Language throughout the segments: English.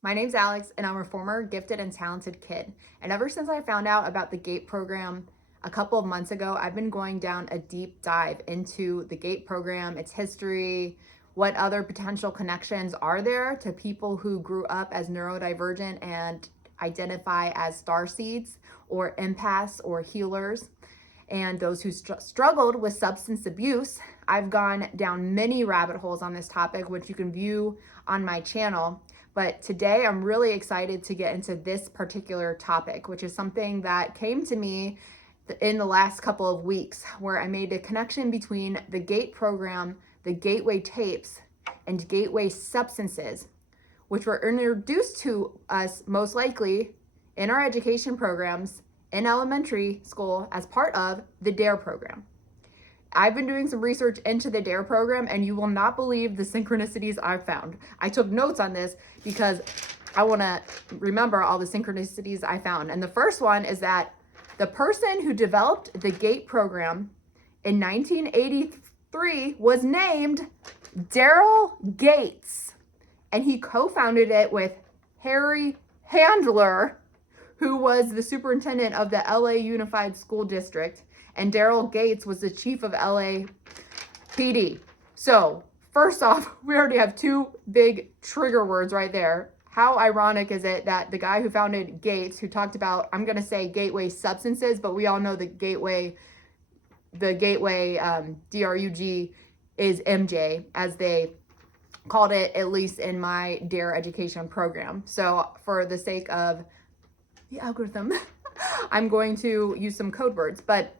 My name's Alex, and I'm a former gifted and talented kid. And ever since I found out about the GATE program a couple of months ago, I've been going down a deep dive into the GATE program, its history, what other potential connections are there to people who grew up as neurodivergent and identify as starseeds or empaths or healers, and those who struggled with substance abuse. I've gone down many rabbit holes on this topic, which you can view on my channel. But today I'm really excited to get into this particular topic, which is something that came to me in the last couple of weeks, where I made a connection between the GATE program, the gateway tapes, and gateway substances, which were introduced to us most likely in our education programs in elementary school as part of the D.A.R.E program. I've been doing some research into the D.A.R.E program, and you will not believe the synchronicities I've found. I took notes on this because I want to remember all the synchronicities I found. And the first one is that the person who developed the GATE program in 1983 was named Daryl Gates, and he co-founded it with Harry Handler, who was the superintendent of the LA Unified School District, and Daryl Gates was the chief of LAPD. So first off, we already have two big trigger words right there. How ironic is it that the guy who founded Gates, who talked about, I'm going to say gateway substances, but we all know the gateway DRUG is MJ, as they called it, at least in my D.A.R.E education program. So for the sake of the algorithm, I'm going to use some code words. But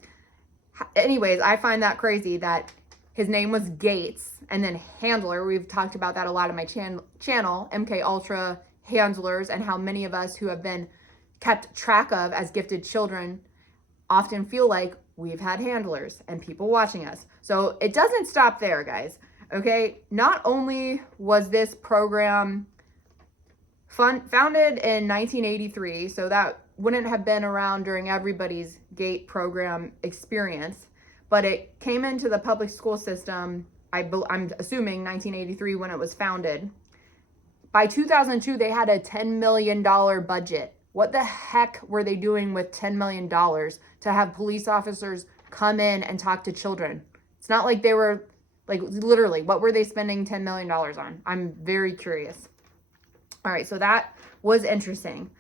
anyways, I find that crazy that his name was Gates, and then Handler. We've talked about that a lot on my channel, MK Ultra handlers, and how many of us who have been kept track of as gifted children often feel like we've had handlers and people watching us. So it doesn't stop there, guys. Okay, not only was this program founded in 1983, so that wouldn't have been around during everybody's GATE program experience, but it came into the public school system, I'm assuming 1983 when it was founded. By 2002, they had a $10 million budget. What the heck were they doing with $10 million to have police officers come in and talk to children? It's not like they were, like, literally, what were they spending $10 million on? I'm very curious. All right, so that was interesting.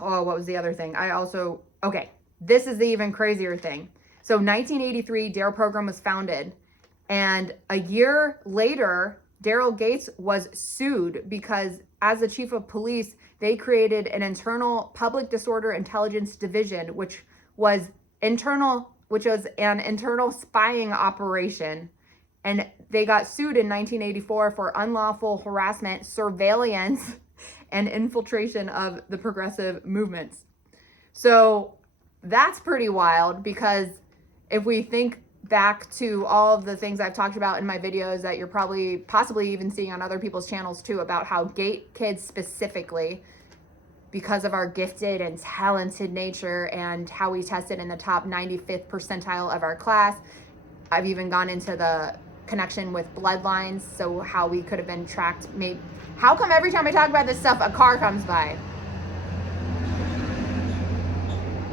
What was the other thing? This is the even crazier thing. So 1983, D.A.R.E program was founded, and a year later, Daryl Gates was sued because as the chief of police, they created an internal public disorder intelligence division, which was an internal spying operation. And they got sued in 1984 for unlawful harassment, surveillance, and infiltration of the progressive movements. So that's pretty wild, because if we think back to all of the things I've talked about in my videos that you're possibly even seeing on other people's channels too, about how GATE kids specifically, because of our gifted and talented nature and how we tested in the top 95th percentile of our class. I've even gone into the connection with bloodlines, so how we could have been tracked. How come every time I talk about this stuff, a car comes by?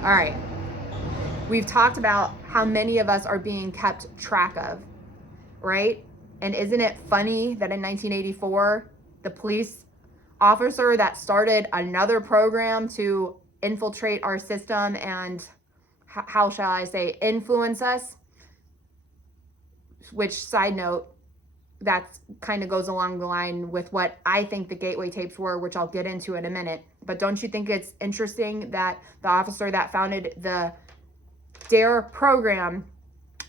All right. We've talked about how many of us are being kept track of, right? And isn't it funny that in 1984, the police officer that started another program to infiltrate our system and, how shall I say, influence us, which, side note, that kind of goes along the line with what I think the gateway tapes were, which I'll get into in a minute. But don't you think it's interesting that the officer that founded the D.A.R.E program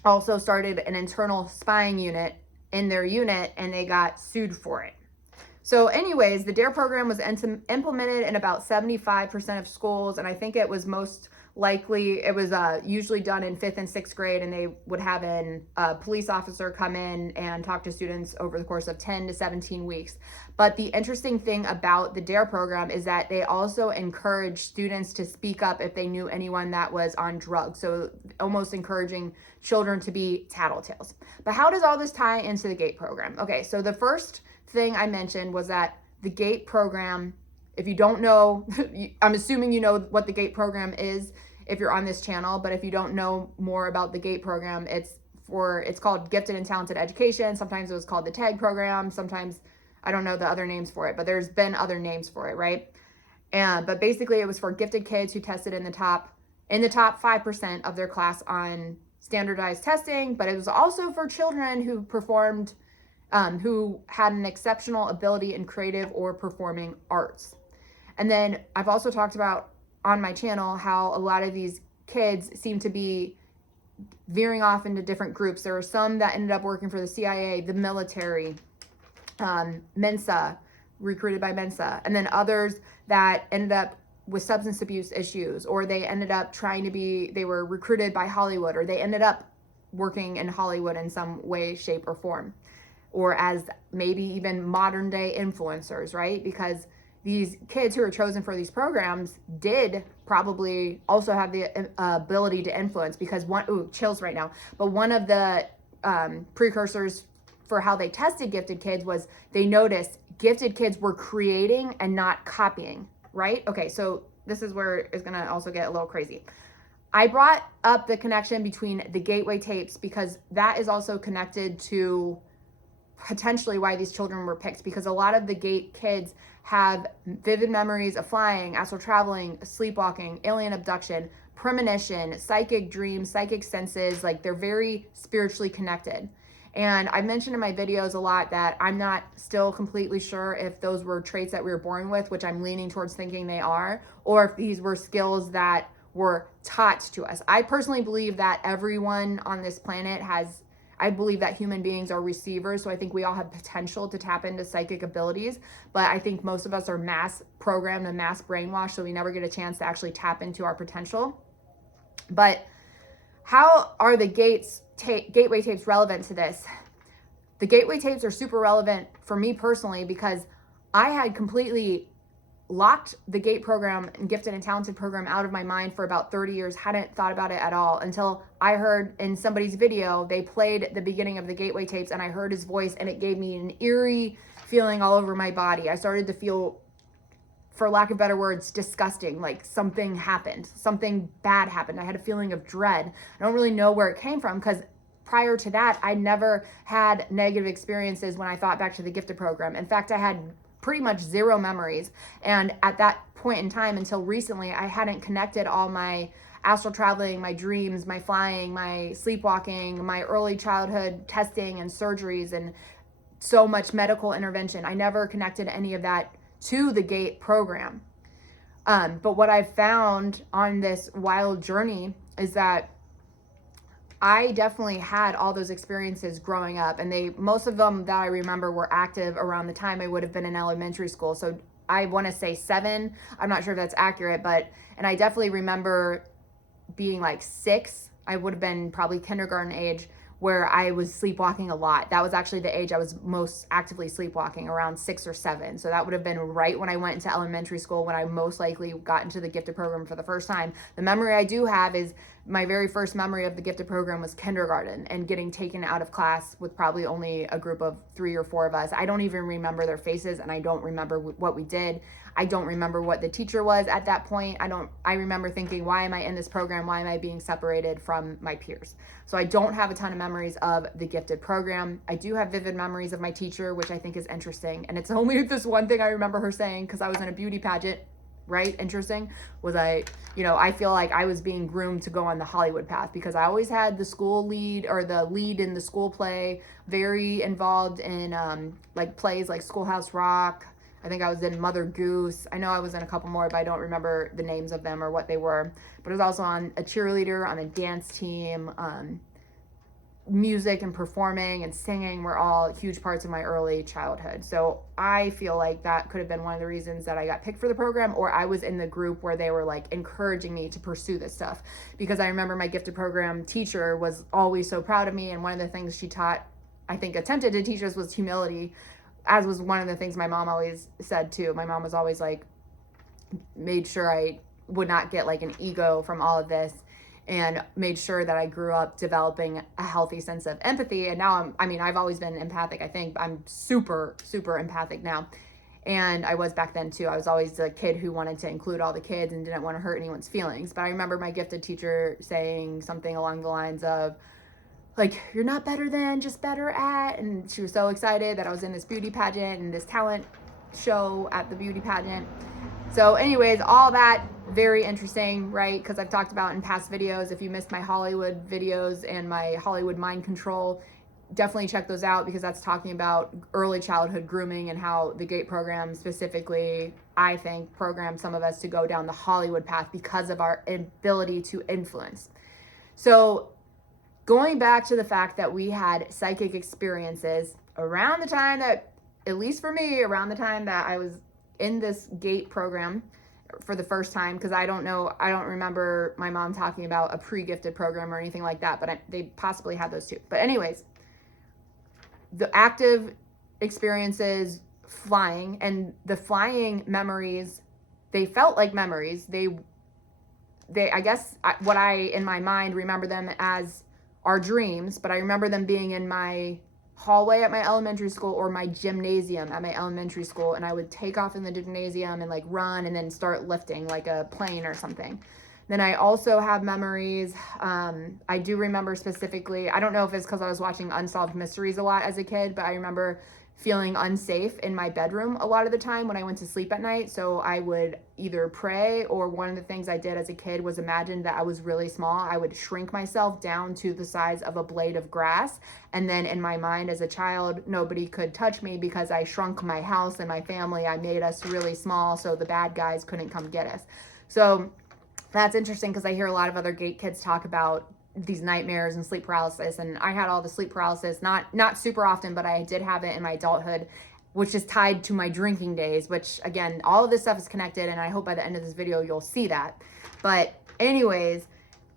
also started an internal spying unit in their unit, and they got sued for it? So anyways, the D.A.R.E program was implemented in about 75% of schools, and I think it was usually done in 5th and 6th grade, and they would have a police officer come in and talk to students over the course of 10 to 17 weeks. But the interesting thing about the D.A.R.E program is that they also encourage students to speak up if they knew anyone that was on drugs. So almost encouraging children to be tattletales. But how does all this tie into the GATE program? Okay, so the first thing I mentioned was that the GATE program, if you don't know, I'm assuming you know what the GATE program is if you're on this channel, but if you don't know more about the GATE program, it's called Gifted and Talented Education. Sometimes it was called the TAG program. Sometimes I don't know the other names for it, but there's been other names for it, right? But basically it was for gifted kids who tested in the top 5% of their class on standardized testing, but it was also for children who performed, who had an exceptional ability in creative or performing arts. And then I've also talked about on my channel how a lot of these kids seem to be veering off into different groups. There were some that ended up working for the CIA, the military, MENSA, recruited by MENSA, and then others that ended up with substance abuse issues, or they ended up they were recruited by Hollywood, or they ended up working in Hollywood in some way, shape, or form, or as maybe even modern day influencers, right? Because these kids who are chosen for these programs did probably also have the ability to influence, because chills right now, but one of the precursors for how they tested gifted kids was they noticed gifted kids were creating and not copying, right? Okay, so this is where it's gonna also get a little crazy. I brought up the connection between the Gateway tapes because that is also connected to potentially why these children were picked, because a lot of the GATE kids have vivid memories of flying, astral traveling, sleepwalking, alien abduction, premonition, psychic dreams, psychic senses. Like, they're very spiritually connected. And I mentioned in my videos a lot that I'm not still completely sure if those were traits that we were born with, which I'm leaning towards thinking they are, or if these were skills that were taught to us. I personally believe that everyone on this planet I believe that human beings are receivers, so I think we all have potential to tap into psychic abilities, but I think most of us are mass programmed and mass brainwashed, so we never get a chance to actually tap into our potential. But how are the Gateway tapes relevant to this? The Gateway tapes are super relevant for me personally because I had completely locked the GATE program and Gifted and Talented program out of my mind for about 30 years, hadn't thought about it at all until I heard in somebody's video, they played the beginning of the Gateway tapes and I heard his voice and it gave me an eerie feeling all over my body. I started to feel, for lack of better words, disgusting, like something happened, something bad happened. I had a feeling of dread. I don't really know where it came from because prior to that, I never had negative experiences when I thought back to the Gifted program. In fact, I had pretty much zero memories. And at that point in time, until recently, I hadn't connected all my astral traveling, my dreams, my flying, my sleepwalking, my early childhood testing and surgeries, and so much medical intervention. I never connected any of that to the GATE program. But what I've found on this wild journey is that I definitely had all those experiences growing up, and most of them that I remember were active around the time I would have been in elementary school. So I want to say 7. I'm not sure if that's accurate, and I definitely remember being like 6. I would have been probably kindergarten age, where I was sleepwalking a lot. That was actually the age I was most actively sleepwalking, around 6 or 7. So that would have been right when I went into elementary school, when I most likely got into the Gifted program for the first time. The memory I do have is my very first memory of the Gifted program was kindergarten and getting taken out of class with probably only a group of 3 or 4 of us. I don't even remember their faces, and I don't remember what we did. I don't remember what the teacher was at that point. I remember thinking, why am I in this program? Why am I being separated from my peers? So I don't have a ton of memories of the Gifted program. I do have vivid memories of my teacher, which I think is interesting. And it's only this one thing I remember her saying, because I was in a beauty pageant, right? Interesting. I feel like I was being groomed to go on the Hollywood path, because I always had the school lead, or the lead in the school play, very involved in like plays like Schoolhouse Rock. I think I was in Mother Goose. I know I was in a couple more, but I don't remember the names of them or what they were. But I was also on a cheerleader, on a dance team. Music and performing and singing were all huge parts of my early childhood. So I feel like that could have been one of the reasons that I got picked for the program, or I was in the group where they were like encouraging me to pursue this stuff. Because I remember my Gifted program teacher was always so proud of me, and one of the things she attempted to teach us, was humility, as was one of the things my mom always said too. My mom was always like, made sure I would not get like an ego from all of this, and made sure that I grew up developing a healthy sense of empathy. And now I've always been empathic. I think I'm super, super empathic now. And I was back then too. I was always the kid who wanted to include all the kids and didn't want to hurt anyone's feelings. But I remember my gifted teacher saying something along the lines of, like, you're not better than, just better at. And she was so excited that I was in this beauty pageant and this talent show at the beauty pageant. So anyways, all that very interesting, right? Because I've talked about in past videos, if you missed my Hollywood videos and my Hollywood mind control, definitely check those out, because that's talking about early childhood grooming and how the GATE program specifically, I think, programmed some of us to go down the Hollywood path because of our ability to influence. So going back to the fact that we had psychic experiences around the time that, at least for me, around the time that I was in this GATE program for the first time, because I don't remember my mom talking about a pre-gifted program or anything like that, but they possibly had those too. But anyways, the active experiences, flying, and the flying memories, they felt like memories. They I guess what I, in my mind, remember them as our dreams, but I remember them being in my hallway at my elementary school or my gymnasium at my elementary school, and I would take off in the gymnasium and like run and then start lifting like a plane or something. Then I also have memories. I do remember specifically, I don't know if it's because I was watching Unsolved Mysteries a lot as a kid, but I remember feeling unsafe in my bedroom a lot of the time when I went to sleep at night. So I would either pray, or one of the things I did as a kid was imagine that I was really small. I would shrink myself down to the size of a blade of grass. And then in my mind as a child, nobody could touch me because I shrunk my house and my family. I made us really small so the bad guys couldn't come get us. So that's interesting, because I hear a lot of other GATE kids talk about these nightmares and sleep paralysis, and I had all the sleep paralysis, not super often, but I did have it in my adulthood, which is tied to my drinking days, which again, all of this stuff is connected, and I hope by the end of this video you'll see that. But anyways,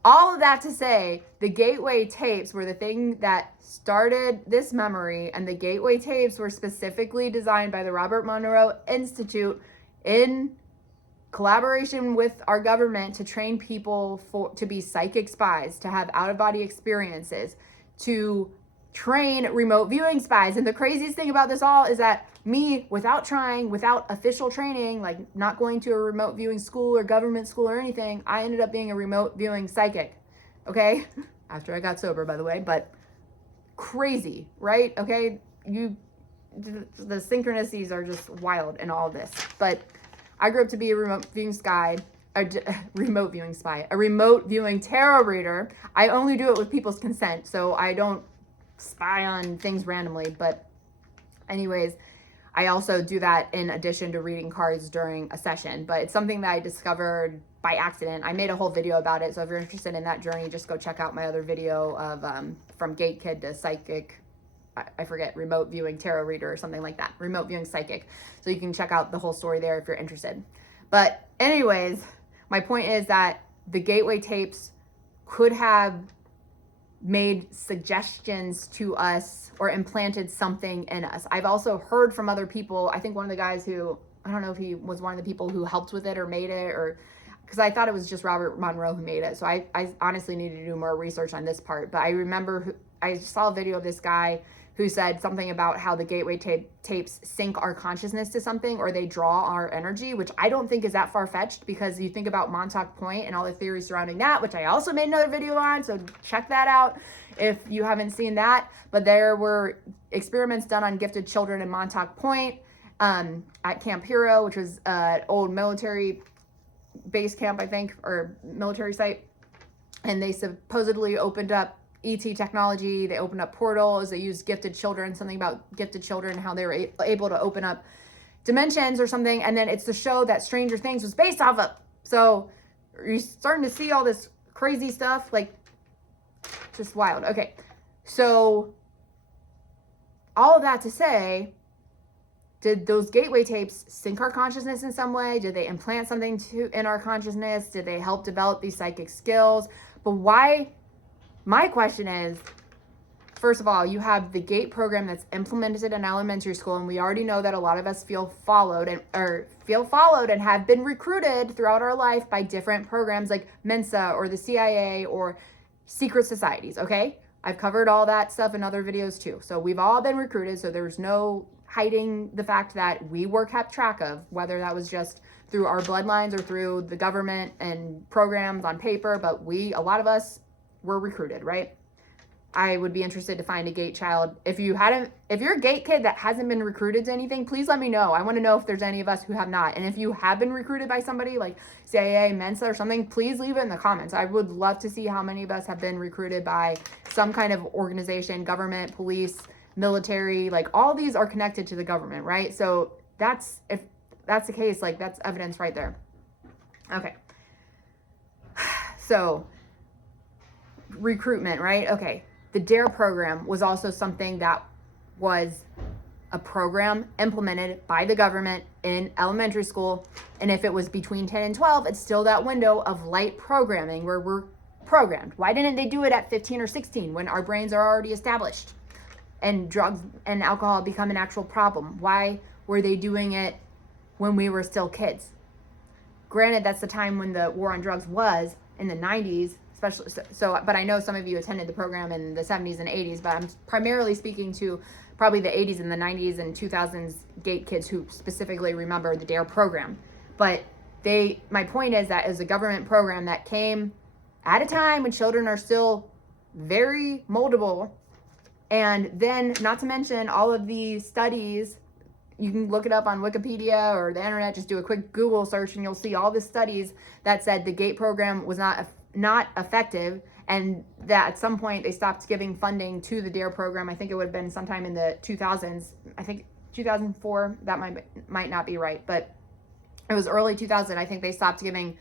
all of that to say, the gateway tapes were the thing that started this memory, and the gateway tapes were specifically designed by the Robert Monroe Institute in collaboration with our government to train people to be psychic spies, to have out-of-body experiences, to train remote viewing spies. And the craziest thing about this all is that me, without trying, without official training, like not going to a remote viewing school or government school or anything, I ended up being a remote viewing psychic. Okay? After I got sober, by the way, but crazy, right? Okay? The synchronicities are just wild in all of this. But I grew up to be a remote viewing spy, a remote viewing tarot reader. I only do it with people's consent, so I don't spy on things randomly. But anyways, I also do that in addition to reading cards during a session. But it's something that I discovered by accident. I made a whole video about it, so if you're interested in that journey, just go check out my other video of from gate kid to psychic. I forget, remote viewing tarot reader or something like that. Remote viewing psychic. So you can check out the whole story there if you're interested. But anyways, my point is that the gateway tapes could have made suggestions to us or implanted something in us. I've also heard from other people. I think one of the guys who, I don't know if he was one of the people who helped with it or made it, or because I thought it was just Robert Monroe who made it. So I honestly needed to do more research on this part. But I remember I saw a video of this guy who said something about how the gateway tapes sync our consciousness to something, or they draw our energy, which I don't think is that far-fetched, because you think about Montauk Point and all the theories surrounding that, which I also made another video on, so check that out if you haven't seen that. But there were experiments done on gifted children in Montauk Point at Camp Hero, which was an old military base camp, I think, or military site. And they supposedly opened up ET technology. They opened up portals. They used gifted children, something about gifted children, how they were able to open up dimensions or something. And then it's the show that Stranger Things was based off of. So you're starting to see all this crazy stuff, like just wild. Okay. So all of that to say, did those gateway tapes sync our consciousness in some way? Did they implant something in our consciousness? Did they help develop these psychic skills? But why? My question is, first of all, you have the GATE program that's implemented in elementary school, and we already know that a lot of us feel followed and have been recruited throughout our life by different programs like MENSA or the CIA or secret societies, okay? I've covered all that stuff in other videos too. So we've all been recruited, so there's no hiding the fact that we were kept track of, whether that was just through our bloodlines or through the government and programs on paper, but a lot of us were recruited, right? I would be interested to find a GATE child. If you're a GATE kid that hasn't been recruited to anything, please let me know. I want to know if there's any of us who have not. And if you have been recruited by somebody like CIA, MENSA or something, please leave it in the comments. I would love to see how many of us have been recruited by some kind of organization, government, police, military, like all these are connected to the government, right? So if that's the case, like that's evidence right there. Okay. So recruitment, right? Okay. The D.A.R.E program was also something that was a program implemented by the government in elementary school. And if it was between 10 and 12, it's still that window of light programming where we're programmed. Why didn't they do it at 15 or 16 when our brains are already established and drugs and alcohol become an actual problem? Why were they doing it when we were still kids? Granted, that's the time when the war on drugs was in the 90s, especially but I know some of you attended the program in the 70s and 80s, but I'm primarily speaking to probably the 80s and the 90s and 2000s GATE kids who specifically remember the D.A.R.E program. But my point is that is a government program that came at a time when children are still very moldable. And then, not to mention all of the studies, you can look it up on Wikipedia or the internet, just do a quick Google search and you'll see all the studies that said the GATE program was not effective, and that at some point they stopped giving funding to the D.A.R.E program. I think it would have been sometime in the 2000s. I think 2004, that might not be right, but it was early 2000. I think they stopped giving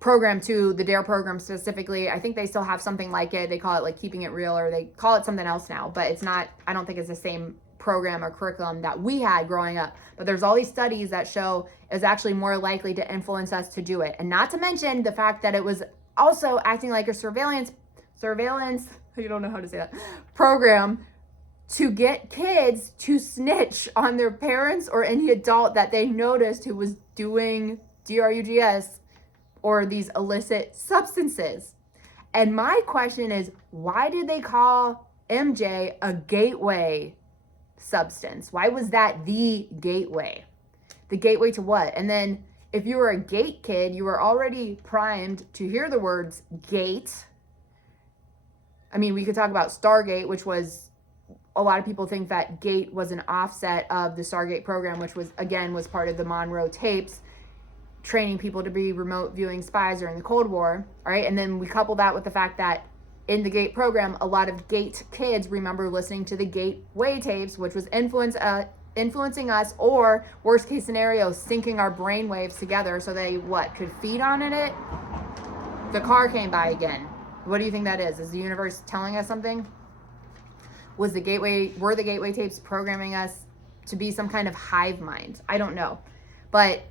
program to the D.A.R.E program specifically. I think they still have something like it. They call it like Keeping It Real, or they call it something else now, but it's not, I don't think it's the same program or curriculum that we had growing up. But there's all these studies that show it's actually more likely to influence us to do it. And not to mention the fact that it was also acting like a surveillance, I don't know how to say that, program to get kids to snitch on their parents or any adult that they noticed who was doing DRUGS or these illicit substances. And my question is, why did they call MJ a gateway substance? Why was that the gateway? The gateway to what? And then if you were a GATE kid, you were already primed to hear the words GATE. I mean, we could talk about Stargate, which was, a lot of people think that GATE was an offset of the Stargate program, which was part of the Monroe tapes, training people to be remote viewing spies during the Cold War. All right. And then we couple that with the fact that in the GATE program, a lot of GATE kids remember listening to the Gateway tapes, which was influencing us, or worst case scenario, syncing our brain waves together so they could feed on it. The car came by again. What do you think that is? Is the universe telling us something? Were the Gateway tapes programming us to be some kind of hive mind? I don't know. But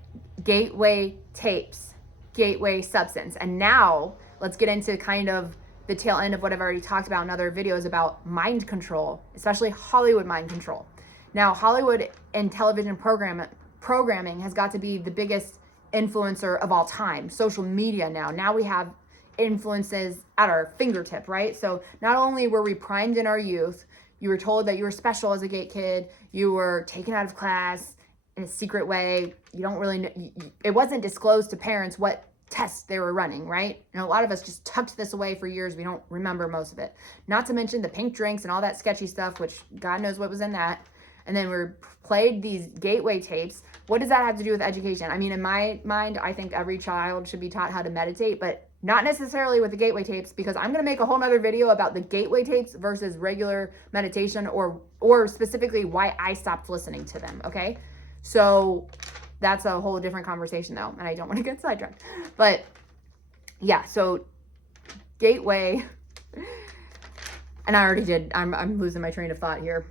Gateway tapes, gateway substance. And now let's get into kind of the tail end of what I've already talked about in other videos about mind control, especially Hollywood mind control. Now, Hollywood and television programming has got to be the biggest influencer of all time. Social media now we have influences at our fingertip, right? So not only were we primed in our youth, you were told that you were special as a GATE kid, you were taken out of class in a secret way. You don't really know, it wasn't disclosed to parents what tests they were running, right? And a lot of us just tucked this away for years. We don't remember most of it. Not to mention the pink drinks and all that sketchy stuff, which God knows what was in that. And then we played these Gateway tapes. What does that have to do with education? I mean, in my mind, I think every child should be taught how to meditate, but not necessarily with the Gateway tapes, because I'm going to make a whole nother video about the Gateway tapes versus regular meditation, or specifically why I stopped listening to them, okay? So that's a whole different conversation though, and I don't want to get sidetracked. But yeah, so Gateway, and I already did, I'm losing my train of thought here.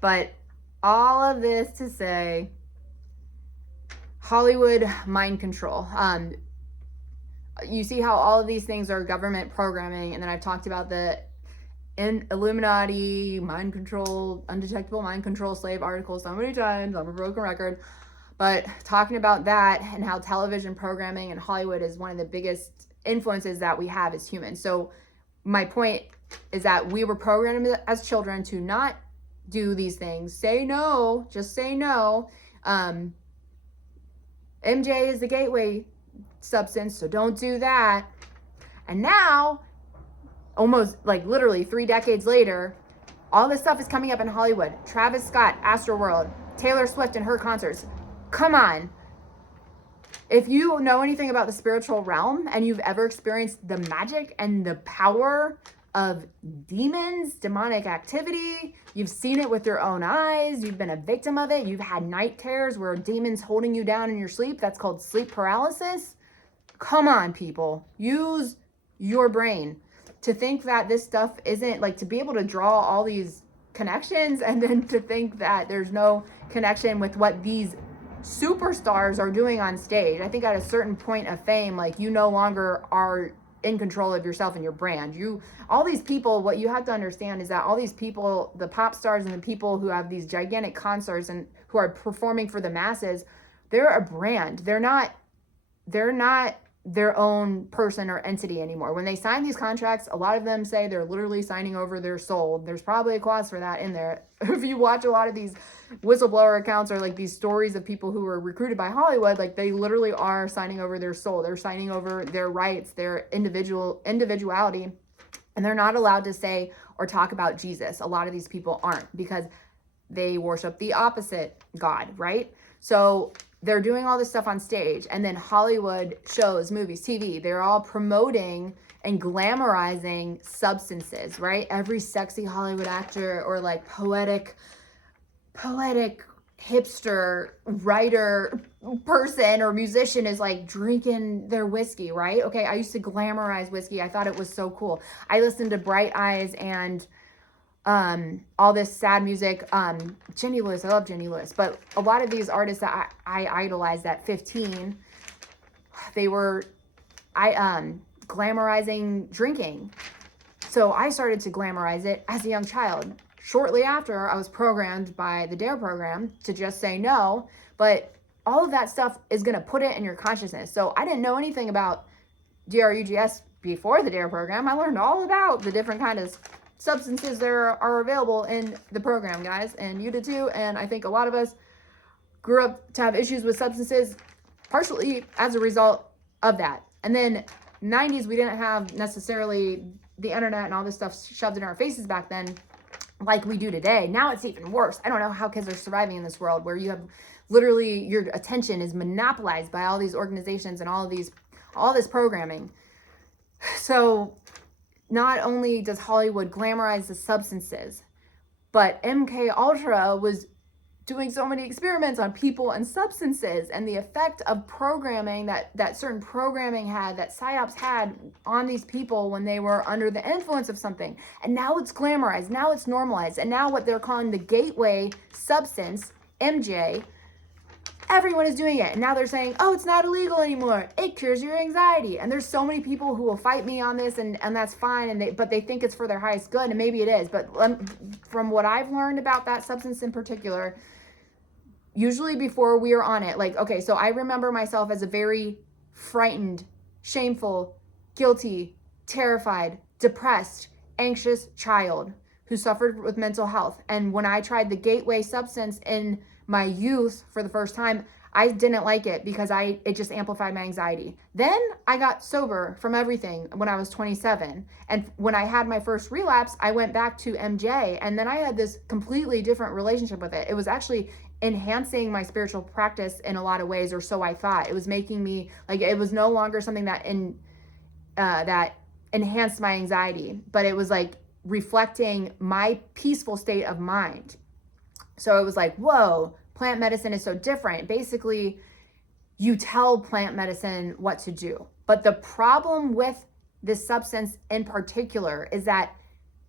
But all of this to say, Hollywood mind control. You see how all of these things are government programming, and then I've talked about the Illuminati, mind control, undetectable mind control slave articles so many times. I'm a broken record. But talking about that and how television programming and Hollywood is one of the biggest influences that we have as humans. So my point is that we were programmed as children to not do these things. Say no, just say no. MJ is the gateway substance, so don't do that. And now, almost like literally 3 decades later, all this stuff is coming up in Hollywood. Travis Scott, Astral World, Taylor Swift and her concerts. Come on. If you know anything about the spiritual realm and you've ever experienced the magic and the power of demons, demonic activity, you've seen it with your own eyes, you've been a victim of it, you've had night terrors where a demon's holding you down in your sleep, that's called sleep paralysis. Come on, people. Use your brain. To think that this stuff isn't, like, to be able to draw all these connections and then to think that there's no connection with what these superstars are doing on stage. I think at a certain point of fame, like, you no longer are in control of yourself and your brand. All these people, what you have to understand is that all these people, the pop stars and the people who have these gigantic concerts and who are performing for the masses, they're a brand. They're not their own person or entity anymore. When they sign these contracts, a lot of them say they're literally signing over their soul. There's probably a clause for that in there. If you watch a lot of these whistleblower accounts or like these stories of people who were recruited by Hollywood, like they literally are signing over their soul. They're signing over their rights, their individuality, and they're not allowed to say or talk about Jesus. A lot of these people aren't because they worship the opposite God, right? So they're doing all this stuff on stage, and then Hollywood shows, movies, TV, they're all promoting and glamorizing substances, right? Every sexy Hollywood actor or like poetic hipster writer person or musician is like drinking their whiskey, right? Okay, I used to glamorize whiskey. I thought it was so cool. I listened to Bright Eyes and all this sad music. Jenny Lewis, I love Jenny Lewis, but a lot of these artists that I idolized at 15, they were glamorizing drinking. So I started to glamorize it as a young child. Shortly after, I was programmed by the D.A.R.E program to just say no, but all of that stuff is going to put it in your consciousness. So I didn't know anything about D.A.R.E.UGS before the D.A.R.E program. I learned all about the different kind of substances there are available in the program, guys, and you did too. And I think a lot of us grew up to have issues with substances partially as a result of that. And then 90s, we didn't have necessarily the internet and all this stuff shoved in our faces back then like we do today. Now it's even worse. I don't know how kids are surviving in this world where you have literally your attention is monopolized by all these organizations and all this programming. So not only does Hollywood glamorize the substances, but MK Ultra was doing so many experiments on people and substances, and the effect of programming that certain programming had, that psyops had on these people when they were under the influence of something. And now it's glamorized, now it's normalized, and now what they're calling the gateway substance, MJ, everyone is doing it. And now they're saying, oh, it's not illegal anymore. It cures your anxiety. And there's so many people who will fight me on this, and that's fine. But they think it's for their highest good, and maybe it is. But from what I've learned about that substance in particular, usually before we are on it, like, okay, so I remember myself as a very frightened, shameful, guilty, terrified, depressed, anxious child who suffered with mental health. And when I tried the gateway substance in my youth for the first time, I didn't like it because it just amplified my anxiety. Then I got sober from everything when I was 27. And when I had my first relapse, I went back to MJ, and then I had this completely different relationship with it. It was actually enhancing my spiritual practice in a lot of ways, or so I thought. It was making me, like, it was no longer something that enhanced my anxiety, but it was like reflecting my peaceful state of mind. So it was like, whoa, plant medicine is so different. Basically, you tell plant medicine what to do. But the problem with this substance in particular is that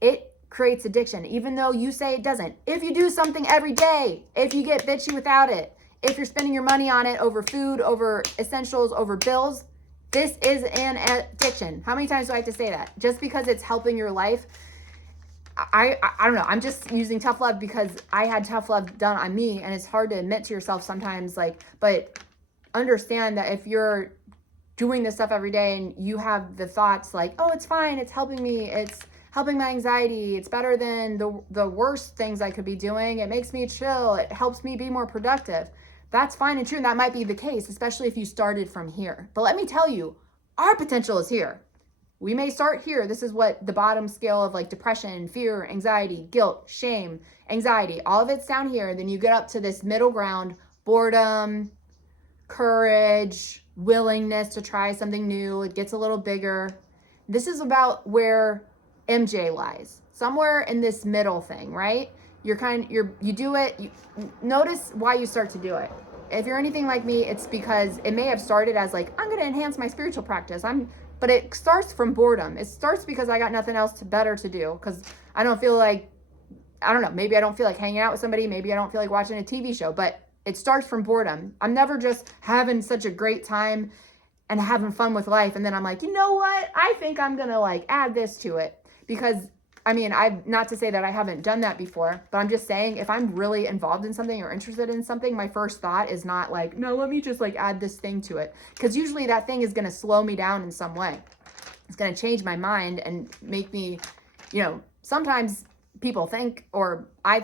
it creates addiction, even though you say it doesn't. If you do something every day, if you get bitchy without it, if you're spending your money on it over food, over essentials, over bills, this is an addiction. How many times do I have to say that? Just because it's helping your life, I don't know. I'm just using tough love because I had tough love done on me, and it's hard to admit to yourself sometimes, like, but understand that if you're doing this stuff every day and you have the thoughts like, oh, it's fine, it's helping me, it's helping my anxiety. It's better than the worst things I could be doing. It makes me chill. It helps me be more productive. That's fine and true, and that might be the case, especially if you started from here. But let me tell you, our potential is here. We may start here. This is what the bottom scale of like depression, fear, anxiety, guilt, shame, anxiety, all of it's down here. Then you get up to this middle ground, boredom, courage, willingness to try something new. It gets a little bigger. This is about where MJ lies, somewhere in this middle thing, right? You do it. Notice why you start to do it. If you're anything like me, it's because it may have started as like, I'm going to enhance my spiritual practice. But it starts from boredom. It starts because I got nothing else better to do. Because I don't feel like, I don't know, maybe I don't feel like hanging out with somebody. Maybe I don't feel like watching a TV show, but it starts from boredom. I'm never just having such a great time and having fun with life. And then I'm like, you know what? I think I'm going to like add this to it. Because I mean, not to say that I haven't done that before, but I'm just saying if I'm really involved in something or interested in something, my first thought is not like, no, let me just like add this thing to it. Because usually that thing is going to slow me down in some way. It's going to change my mind and make me, sometimes people think, or I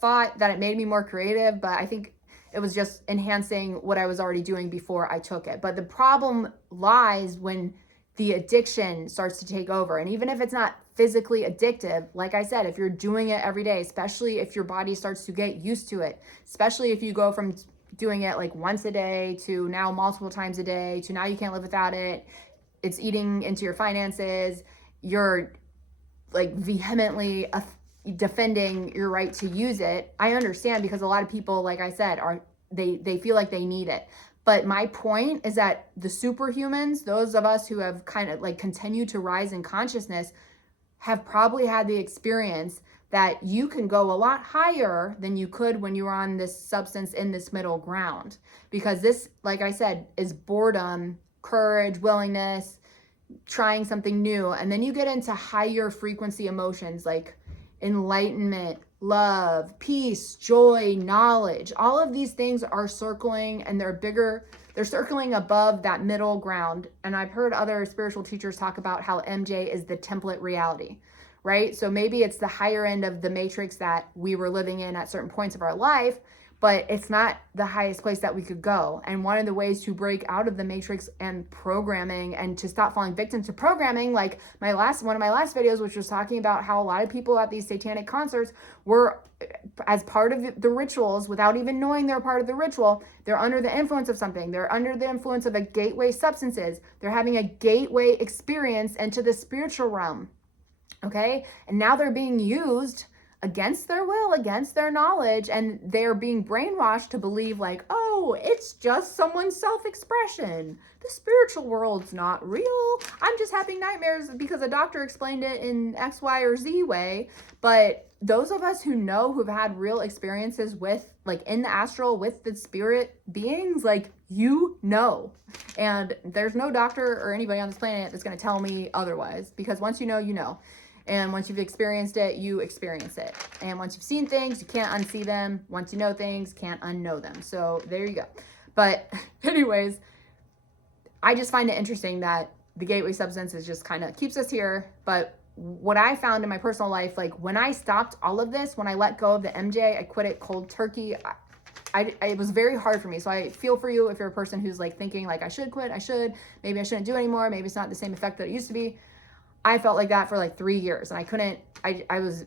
thought that it made me more creative, but I think it was just enhancing what I was already doing before I took it. But the problem lies when the addiction starts to take over. And even if it's not physically addictive, like I said, if you're doing it every day, especially if your body starts to get used to it, especially if you go from doing it like once a day to now multiple times a day to now you can't live without it, it's eating into your finances, you're like vehemently defending your right to use it. I understand, because a lot of people, like I said, they feel like they need it. But my point is that the superhumans, those of us who have kind of like continued to rise in consciousness, have probably had the experience that you can go a lot higher than you could when you were on this substance in this middle ground. Because this, like I said, is boredom, courage, willingness, trying something new. And then you get into higher frequency emotions like enlightenment, love, peace, joy, knowledge. All of these things are circling, and they're bigger. They're circling above that middle ground. And I've heard other spiritual teachers talk about how MJ is the template reality, right? So maybe it's the higher end of the matrix that we were living in at certain points of our life, but it's not the highest place that we could go. And one of the ways to break out of the matrix and programming and to stop falling victim to programming, like one of my last videos, which was talking about how a lot of people at these satanic concerts were, as part of the rituals, without even knowing they're part of the ritual, they're under the influence of something. They're under the influence of a gateway substances. They're having a gateway experience into the spiritual realm. Okay? And now they're being used against their will, against their knowledge, and they're being brainwashed to believe like, oh, it's just someone's self-expression. The spiritual world's not real. I'm just having nightmares because a doctor explained it in X, Y, or Z way. But those of us who've had real experiences with, like in the astral, with the spirit beings, like, and there's no doctor or anybody on this planet that's going to tell me otherwise, because once you know, you know. And once you've experienced it, you experience it. And once you've seen things, you can't unsee them. Once you know things, can't unknow them. So there you go. But anyways, I just find it interesting that the gateway substance is just kind of keeps us here. But what I found in my personal life, like when I stopped all of this, when I let go of the MJ, I quit it cold turkey. It was very hard for me. So I feel for you if you're a person who's like thinking like, I should quit, maybe I shouldn't do it anymore. Maybe it's not the same effect that it used to be. I felt like that for like 3 years, and I was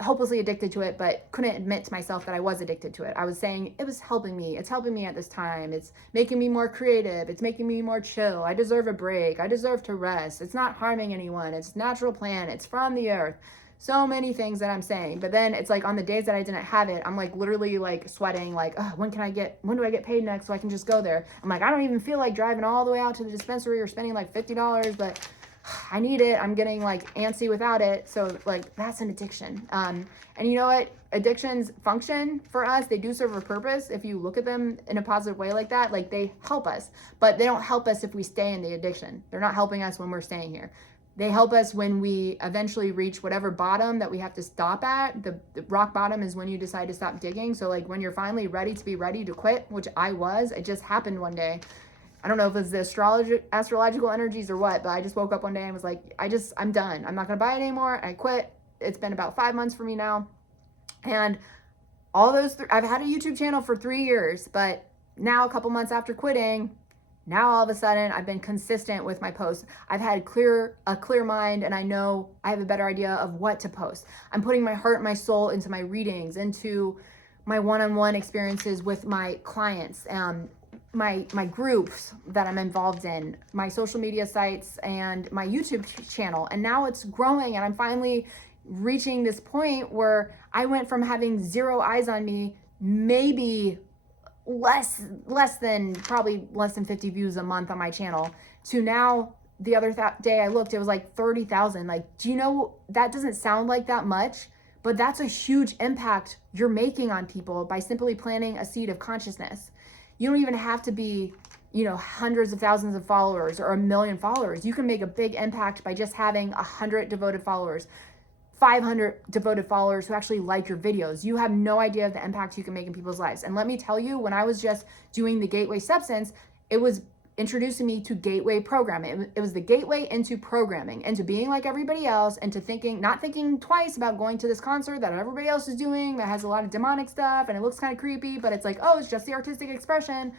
hopelessly addicted to it, but couldn't admit to myself that I was addicted to it. I was saying it was helping me. It's helping me at this time. It's making me more creative. It's making me more chill. I deserve a break. I deserve to rest. It's not harming anyone. It's natural plant. It's from the earth. So many things that I'm saying. But then it's like on the days that I didn't have it, I'm like literally like sweating, like, oh, when do I get paid next so I can just go there? I'm like, I don't even feel like driving all the way out to the dispensary or spending like $50, but I need it. I'm getting like antsy without it. So like that's an addiction. And you know what? Addictions function for us. They do serve a purpose. If you look at them in a positive way like that, like they help us, but they don't help us if we stay in the addiction. They're not helping us when we're staying here. They help us when we eventually reach whatever bottom that we have to stop at. The rock bottom is when you decide to stop digging. So like when you're finally ready to quit, which I was, it just happened one day. I don't know if it's the astrological energies or what, but I just woke up one day and was like, I'm done. I'm not going to buy it anymore. I quit. It's been about 5 months for me now. And all those, I've had a YouTube channel for 3 years, but now a couple months after quitting, now all of a sudden I've been consistent with my posts. I've had a clear mind, and I know I have a better idea of what to post. I'm putting my heart and my soul into my readings, into my one-on-one experiences with my clients, my groups that I'm involved in, my social media sites, and my YouTube channel. And now it's growing, and I'm finally reaching this point where I went from having 0 eyes on me, maybe less than 50 views a month on my channel, to now the other day I looked, it was like 30,000. Like, do you know, that doesn't sound like that much, but that's a huge impact you're making on people by simply planting a seed of consciousness. You don't even have to be, hundreds of thousands of followers or 1 million followers. You can make a big impact by just having 100 devoted followers, 500 devoted followers who actually like your videos. You have no idea of the impact you can make in people's lives. And let me tell you, when I was just doing the gateway substance, it was introducing me to gateway programming. It was the gateway into programming, into being like everybody else, and to not thinking twice about going to this concert that everybody else is doing that has a lot of demonic stuff and it looks kind of creepy, but it's like, oh, it's just the artistic expression.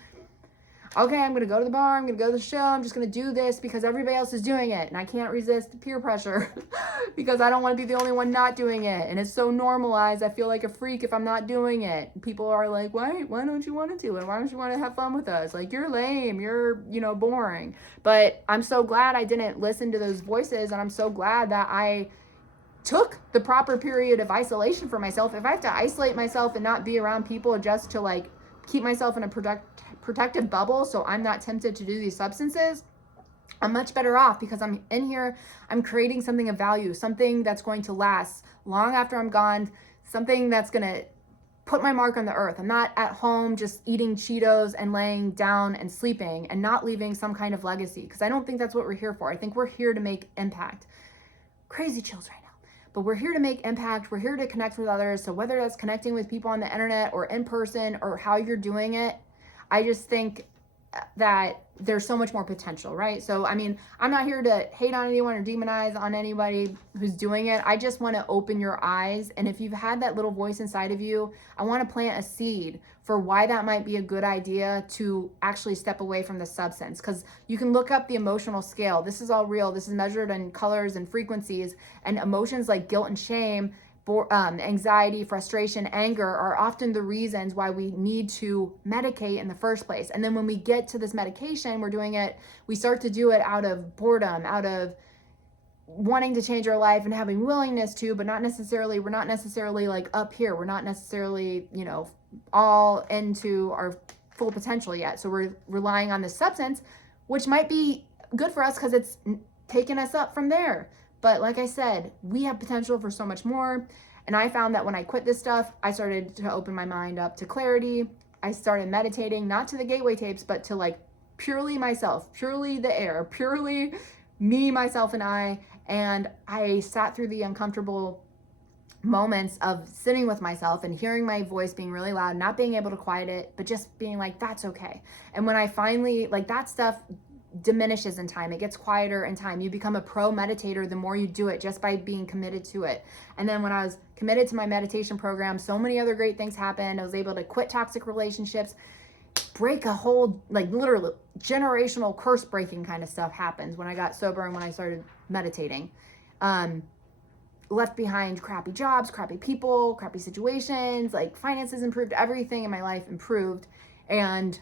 Okay, I'm going to go to the bar, I'm going to go to the show, I'm just going to do this because everybody else is doing it, and I can't resist peer pressure because I don't want to be the only one not doing it, and it's so normalized, I feel like a freak if I'm not doing it. People are like, why don't you want to do it? Why don't you want to have fun with us? Like, you're lame, you're, boring. But I'm so glad I didn't listen to those voices, and I'm so glad that I took the proper period of isolation for myself. If I have to isolate myself and not be around people just to like keep myself in a protective bubble so I'm not tempted to do these substances, I'm much better off because I'm in here, I'm creating something of value, something that's going to last long after I'm gone, something that's going to put my mark on the earth. I'm not at home just eating Cheetos and laying down and sleeping and not leaving some kind of legacy, because I don't think that's what we're here for. I think we're here to make impact. Crazy chills right now. But we're here to make impact. We're here to connect with others. So whether that's connecting with people on the internet or in person or how you're doing it, I just think that there's so much more potential, right? So, I mean, I'm not here to hate on anyone or demonize on anybody who's doing it. I just want to open your eyes. And if you've had that little voice inside of you, I want to plant a seed for why that might be a good idea to actually step away from the substance. Because you can look up the emotional scale. This is all real. This is measured in colors and frequencies, and emotions like guilt and shame, anxiety, frustration, anger are often the reasons why we need to medicate in the first place. And then when we get to this medication, we start to do it out of boredom, out of wanting to change our life and having willingness to, but we're not necessarily like up here. We're not necessarily, all into our full potential yet. So we're relying on this substance, which might be good for us because it's taking us up from there. But like I said, we have potential for so much more. And I found that when I quit this stuff, I started to open my mind up to clarity. I started meditating, not to the gateway tapes, but to like purely myself, purely the air, purely me, myself, and I. And I sat through the uncomfortable moments of sitting with myself and hearing my voice being really loud, not being able to quiet it, but just being like, that's okay. And when I finally, like, that stuff diminishes in time. It gets quieter in time. You become a pro meditator the more you do it, just by being committed to it. And then when I was committed to my meditation program, so many other great things happened. I was able to quit toxic relationships, break a whole, like, literally generational curse breaking kind of stuff happens when I got sober and when I started meditating. Left behind crappy jobs, crappy people, crappy situations, like finances improved, everything in my life improved. And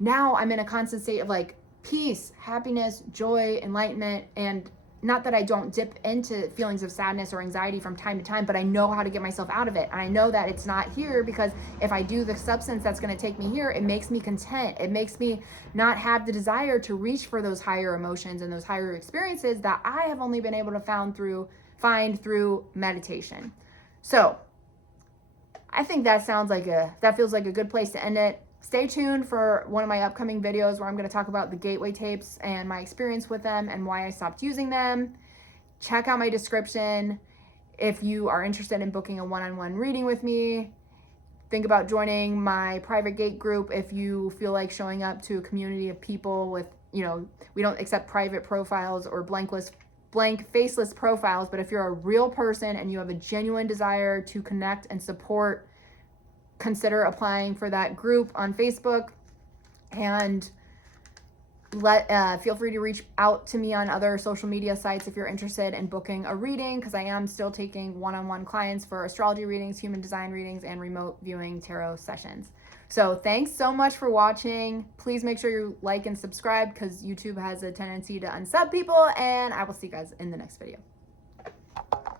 now I'm in a constant state of like peace, happiness, joy, enlightenment. And not that I don't dip into feelings of sadness or anxiety from time to time, but I know how to get myself out of it. And I know that it's not here, because if I do the substance that's going to take me here, it makes me content. It makes me not have the desire to reach for those higher emotions and those higher experiences that I have only been able to find through meditation. So I think that feels like a good place to end it. Stay tuned for one of my upcoming videos where I'm going to talk about the gateway tapes and my experience with them and why I stopped using them. Check out my description if you are interested in booking a one-on-one reading with me. think about joining my private gate group if you feel like showing up to a community of people with, you know, we don't accept private profiles or blank faceless profiles, but if you're a real person and you have a genuine desire to connect and support, consider applying for that group on Facebook. And feel free to reach out to me on other social media sites if you're interested in booking a reading, because I am still taking one-on-one clients for astrology readings, human design readings, and remote viewing tarot sessions. So thanks so much for watching. Please make sure you like and subscribe, because YouTube has a tendency to unsub people, and I will see you guys in the next video.